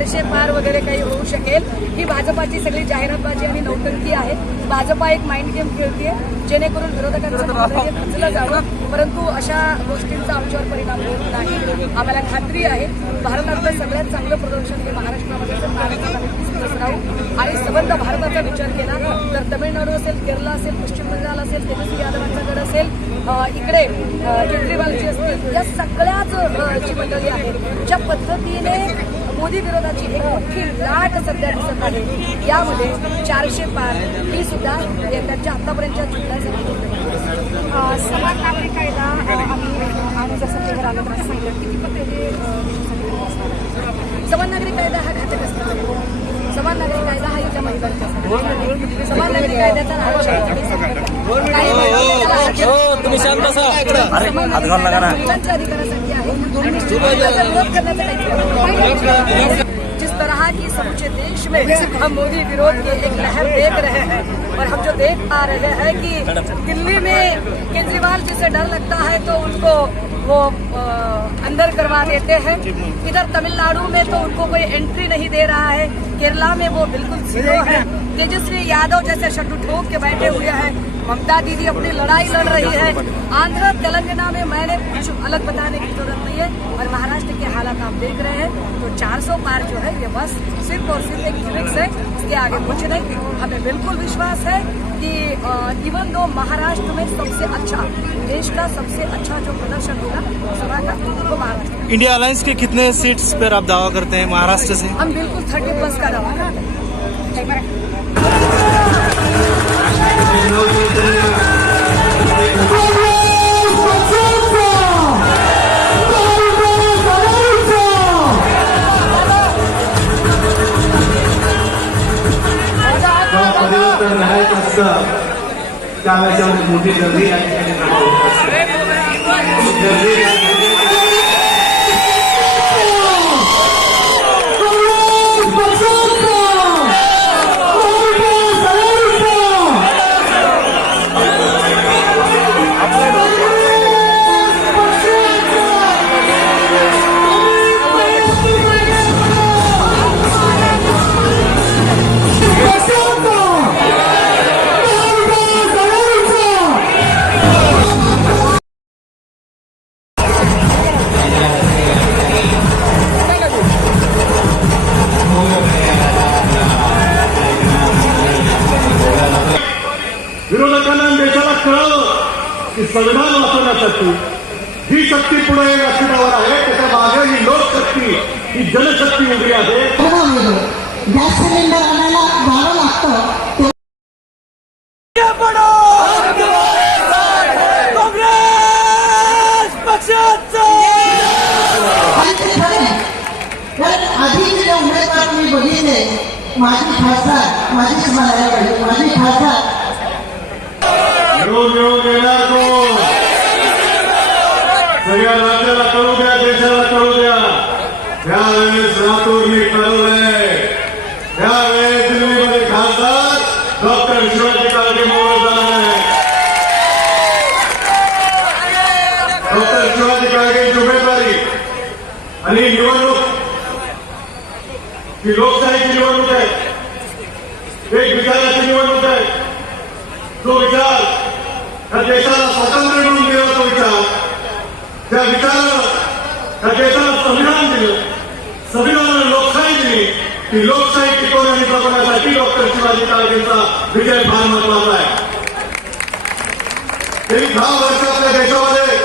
चारशे पार वगैरे काही होऊ शकेल. ही भाजपाची सगळी जाहिरातबाजी आणि नौटंकी आहे. भाजपा एक माइंड गेम खेळते जेणेकरून विरोधकांचं जावं. परंतु अशा गोष्टींचा आमच्यावर परिणाम होत नाही. आम्हाला खात्री आहे. भारतातलं सगळ्यात चांगलं प्रदर्शन हे महाराष्ट्रामध्ये आणि संबंध भारताचा विचार केला तर तमिळनाडू असेल केरळ असेल पश्चिम बंगाल असेल तेजस्वी यादवांचा गड असेल इकडे केजरीवालची असतील या सगळ्याच जी मंडळी आहे ज्या पद्धतीने मोदी विरोधाची एक मोठी लाट सध्या दिसत आहे. यामध्ये चारशे पार. ही सुद्धा त्यांच्या आतापर्यंतच्या जिल्ह्यासाठी समान नागरिक कायदा आम्ही जसं ते आलं सांगितलं. किती समान नागरिक कायदा हा घातक असतो. समान नागरिक कायदा हा इथल्या महिलांचा समान नागरिक कायद्याचा तुम्ही शांत बसा. कायदा महिलांच्या अधिकारासाठी आहे आणि त्याचा विरोध करण्याचा काही कारण नाही. जिस तरह की समूचे देश में हम मोदी विरोध की एक लहर देख रहे हैं और हम जो देख पा रहे हैं कि दिल्ली में केजरीवाल जी से डर लगता है तो उनको वो अ, अंदर करवा देते हैं इधर तमिलनाडु में तो उनको कोई एंट्री नहीं दे रहा है केरला में वो बिल्कुल जीरो है तेजस्वी यादव जैसे शड्डू ठोक के बैठे हुए हैं ममता दीदी अपनी लड़ाई लड़ रही है। आंध्र तेलंगाना में मैंने कुछ अलग बताने की जरूरत नहीं है और महाराष्ट्र के हालात आप देख रहे हैं। तो 400 पार जो है ये बस सिर्फ और सिर्फ एक गिमिक्स है इसके आगे कुछ नहीं। हमें बिल्कुल विश्वास है कि इवन दो महाराष्ट्र में सबसे अच्छा देश का सबसे अच्छा जो प्रदर्शन होगा सभा का वो महाराष्ट्र इंडिया अलायंस के कितने सीट्स पर आप दावा करते हैं महाराष्ट्र से? हम बिल्कुल थर्टी प्लस का दावा करते हैं जेव्हा परिवर्तन घडायचं असतं त्यावेळेस संविधान वाचवण्यासाठी ही शक्ती पुढे व्यासपीठावर आहे त्याच्यामागे ही लोकशक्ती ही जनशक्ती उभी आहे. गॅस सिलेंडर आणायला जावं लागतं आणि आधी उमेदवार मी बघितले माझी खासदार माझीच म्हणायला पाहिजे माझी खासदार निवडून निवडून येणार कोण स्वातंत्र्य म्हणून दिला तो विचार त्या विचाराला त्या देशाला संविधान दिलं संविधानानं लोकशाही दिली ती लोकशाही टिकवून आणि जगवण्यासाठी डॉक्टर शिवाजी काळगेंचा विजय फार महत्त्वाचा आहे गेली दहा वर्ष आपल्या देशामध्ये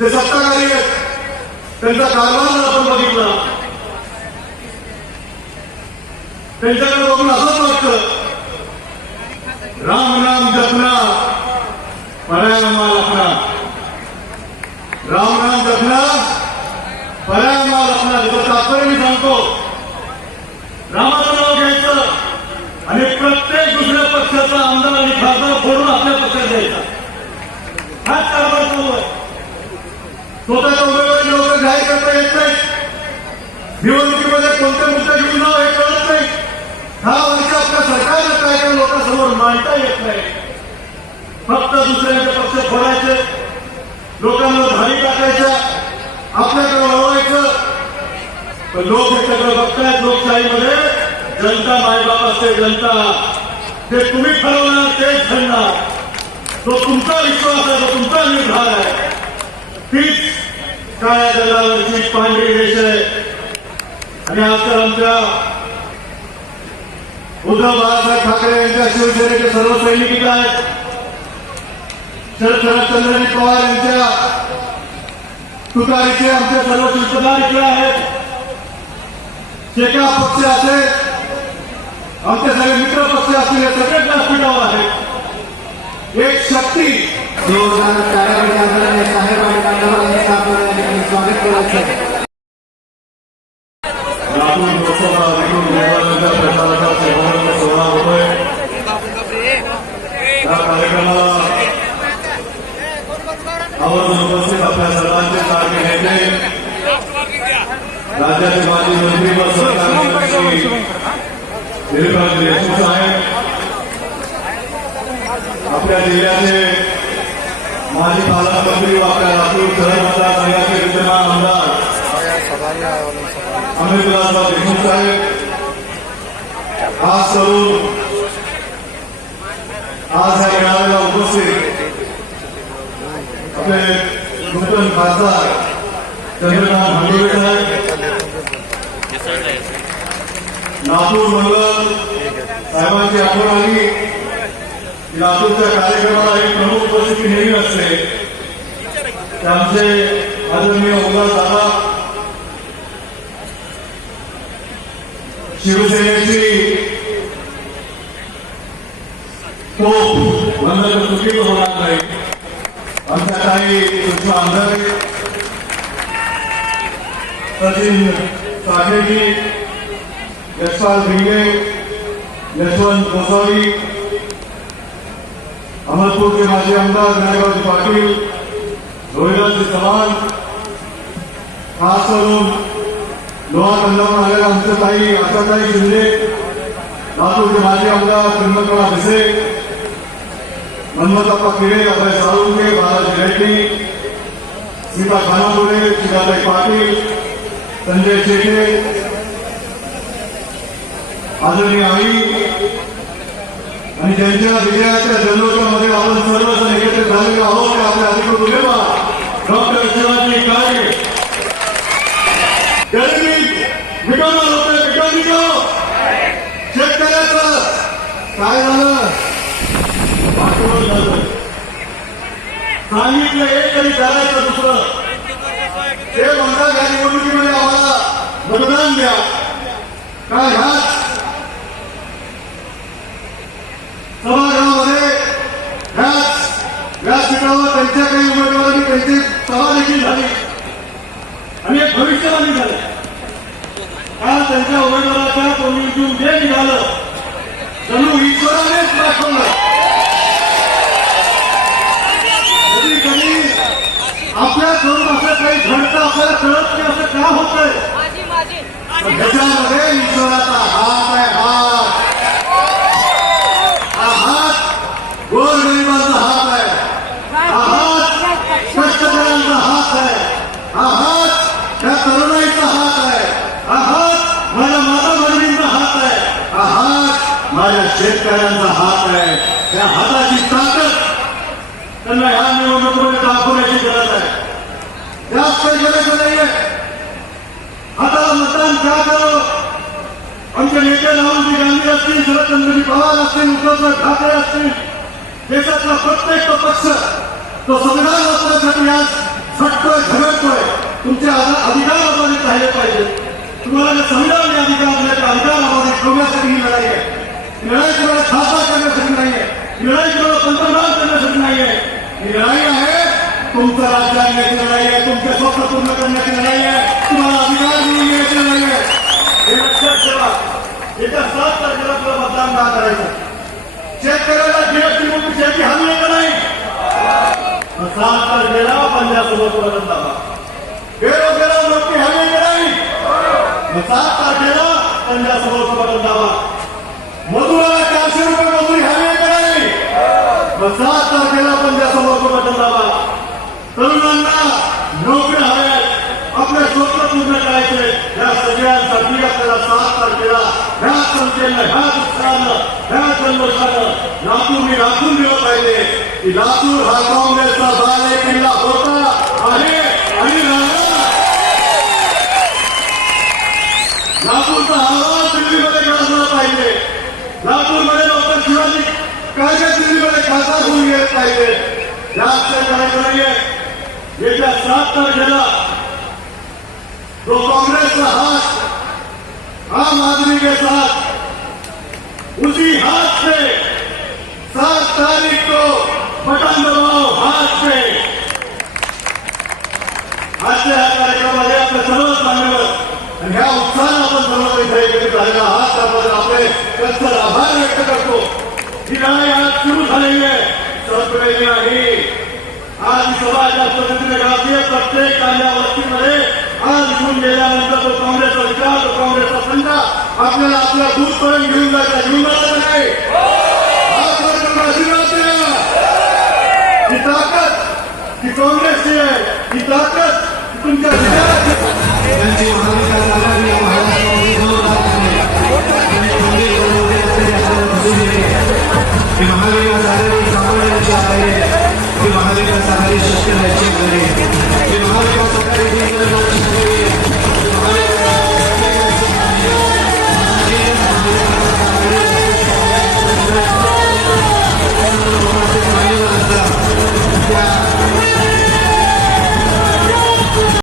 जे सत्ताधारी आहेत त्यांचा कारभार जर आपण बघितला त्यांच्याकडे बघून असंच वाटतं राम राम जपना परायमा लपना राम राम जपना परायमा लपना त्याचं तात्पर्य मी सांगतो. रामाचं नाव घ्यायचं आणि प्रत्येक दुसऱ्या पक्षाचा आमदार आणि खासदार फोडून आपल्या पक्षात द्यायचा. हाच कारभार चालू आहे. स्वतःच्या उमेदवारी लोक जाहीर करता येत नाही. निवडणुकीमध्ये कोणते मुद्दे घेऊन जावं हे कळत नाही. हा लोकांसमोर मांडता येत नाही. फक्त दुसऱ्यांचे पक्ष फोडायचे लोकांना धाडी टाकायच्या आपल्याकडे वळवायचं. पण लोक याच्याकडे बघतायत लोकशाहीमध्ये जनता मायबाप असते जनता. ते तुम्ही ठरवणार तेच घडणार तो तुमचा विश्वास आहे तो तुमचा निर्धार आहे तीच काळ्या दलावरची पांढरी देश आहे. आणि आज तर आमच्या उद्धव बाळासाहेब ठाकरे यांच्या शिवसेनेचे सर्व सैनिक आहेत. आहेत शरदचंद्रजी पवार यांच्या तुतारीचे आमचे सर्व शिल्पकार इकडे आहेत. जे का पक्ष असेल आमचे सगळे मित्र पक्ष असतील हे सगळे व्यासपीठावर आहेत. एक शक्ती. जोरदार टाळ्या आदरणीय साहेब आणि मान्यवरांचं आपण या ठिकाणी स्वागत करायचं लातूर लोकसभा अधिकृत निवडणुकीच्या प्रचाराचा शेवटचा सोहळा होतोय या कार्यक्रमाला आवर्जून उपस्थित आपल्या सर्वांचे सारखे नेते राज्याचे माजी मंत्री व सरकार मंत्री दिलीपराव देशमुख साहेब आपल्या जिल्ह्याचे माजी पालकमंत्री व आपल्या लातूर शहर मतदारसंघाचे विद्यमान आमदार अमितदादा देशमुख साहेब खास करून आज या मेळाव्याला उपस्थित आपले नूतन खासदार चंद्रकांत भांडुरे साहेब लातूर मंगल साहेबांची आठवण आली. की लातूरच्या कार्यक्रमाला एक प्रमुख उपस्थिती नेहमी असते. त्यांचे आदरणीय उल्हास दादा. शिवसेनेची तो म्हणलं तर होणार नाही. आमच्या काही सूक्ष्म आमदार सचिन साठेजी यशपाल भिंगे यशवंत गोसावी अहमदपूरचे माजी आमदार विनायकरावजी पाटील रोहिदासजी चव्हाण खास करून लोहा कंदावर आलेल्या आमच्या ताई आशाताई शिंदे लातूरचे माजी आमदार त्र्यंबकराव भिसे मनमताप्पा किरे अभय साळुंके बालाजी रेड्डी सीता खानापुरे सीताबाई पाटील संजय शेटे आदरणीय आई आणि त्यांच्या विजयाच्या जल्लोषामध्ये आपण सर्वजण एकत्र झालेलो आहोत ते आपले अधिकृत उमेदवार डॉक्टर शिवाजी काळे गरिबी मिटवणार होते मिटवून दिलं शेतकऱ्याचं काय झालं सांगितलं एक तरी करायचं दुसरं. ते म्हणतात या निवडणुकीमध्ये आम्हाला मतदान द्या. काय ह्या सभागृहामध्ये ह्याच व्यासपीठावर त्यांच्या काही उमेदवारांनी त्यांची सभा देखील झाली आणि एक भविष्यवाणी झालं काल त्यांच्या उमेदवाराच्या तोंडीतून जे निघालं जणू ईश्वरानेच दाखवलं कधी कधी आपल्याकडून असं काही घडतं आपल्याला कळत नाही असं का होतंय पण ह्याच्यामध्ये ईश्वराचा हात आहे हात हा हात गोरगरिबांचा हात आहे हा हात कष्टकऱ्यांचा हात आहे हा हात त्या तरुणाईचा हात आहे हा हात माझ्या माता भगिनींचा हात आहे हा हात माझ्या शेतकऱ्यांचा हात आहे. त्या हाताची ताकद त्यांना ह्या निवडणुकीमध्ये दाखवण्याची गरज आहे. जास्त गरज नाहीये. आता मतदान का करावं? आमचे नेते राहुलजी गांधी असतील शरदचंद्रजी पवार असतील उद्धवसाहेब ठाकरे असतील देशातला प्रत्येक पक्ष तो संविधान वाचण्यासाठी आज सटतोय झगडतोय तुमचे अधिकार अबाधित राहिले पाहिजे. तुम्हाला संविधान अधिकार अधिकार अबाधित ठेवण्यासाठी ही लढाई आहे. लढाई तुम्हाला खासदार करण्यासाठी नाहीये. ही लढाई तुम्हाला पंतप्रधान करण्यासाठी नाहीये. ही लढाई आहे. तुमचं राज्य आणण्याची लढाई आहे तुमचे स्वप्न पूर्ण करण्याची लढाई आहे तुम्हाला अधिकार मिळून घ्यायची लढाई आहे हे लक्षात ठेवा. येत्या सात तारखेला तुला मतदान का करायचं? शेतकऱ्याला जीएसटी मुक्त शेती हमी आहे का नाही? सात तारखेला पंजाबसोबत बदल दाबा बेरोजगार नोकरी हमी आहे का नाही? सात तारखेला पंजाबसोबत बदल दाबा मजुराला चारशे रुपये मजुरी हवी सात तारखेला आपण त्यासमोर बटन लावा तरुणांना नोकऱ्या हव्या आपले स्वप्न पूर्ण करायचे. या सगळ्यांसाठी आपल्याला सात तारखेला ह्या संख्येनं ह्या उत्साहानं ह्या जल्लोषानं लातूर मी राखून दिलं पाहिजे की लातूर हा काँग्रेसचा बाले किल्ला होता आहे आणि राहणार लातूरचा आवाज दिल्लीमध्ये गाजला पाहिजे लातूरमध्ये लोक शिवाजी काय काय दिल्लीमध्ये खासदार होऊन गेले पाहिजे जास्त करायचं नाहीये. येत्या सात तारखेला तो काँग्रेसचा हाथ आम आदमी के साथ उसी हाथ से सात तारीख को बटन दबाओ हाथ से. आजच्या या कार्यक्रमामध्ये आपले सर्वच मान्यवर. आणि ह्या उत्साहानं आपण सर्व इथे एकत्रित झालेला आहात त्याबद्दल आपले कच्चर आभार व्यक्त करतो. ही लढाई आज सुरू झालेली आहे. اپنے دن گیون کا ہے महाविकास आघाडी महाविकास आघाडी शेतकऱ्याचे महाविकास आघाडी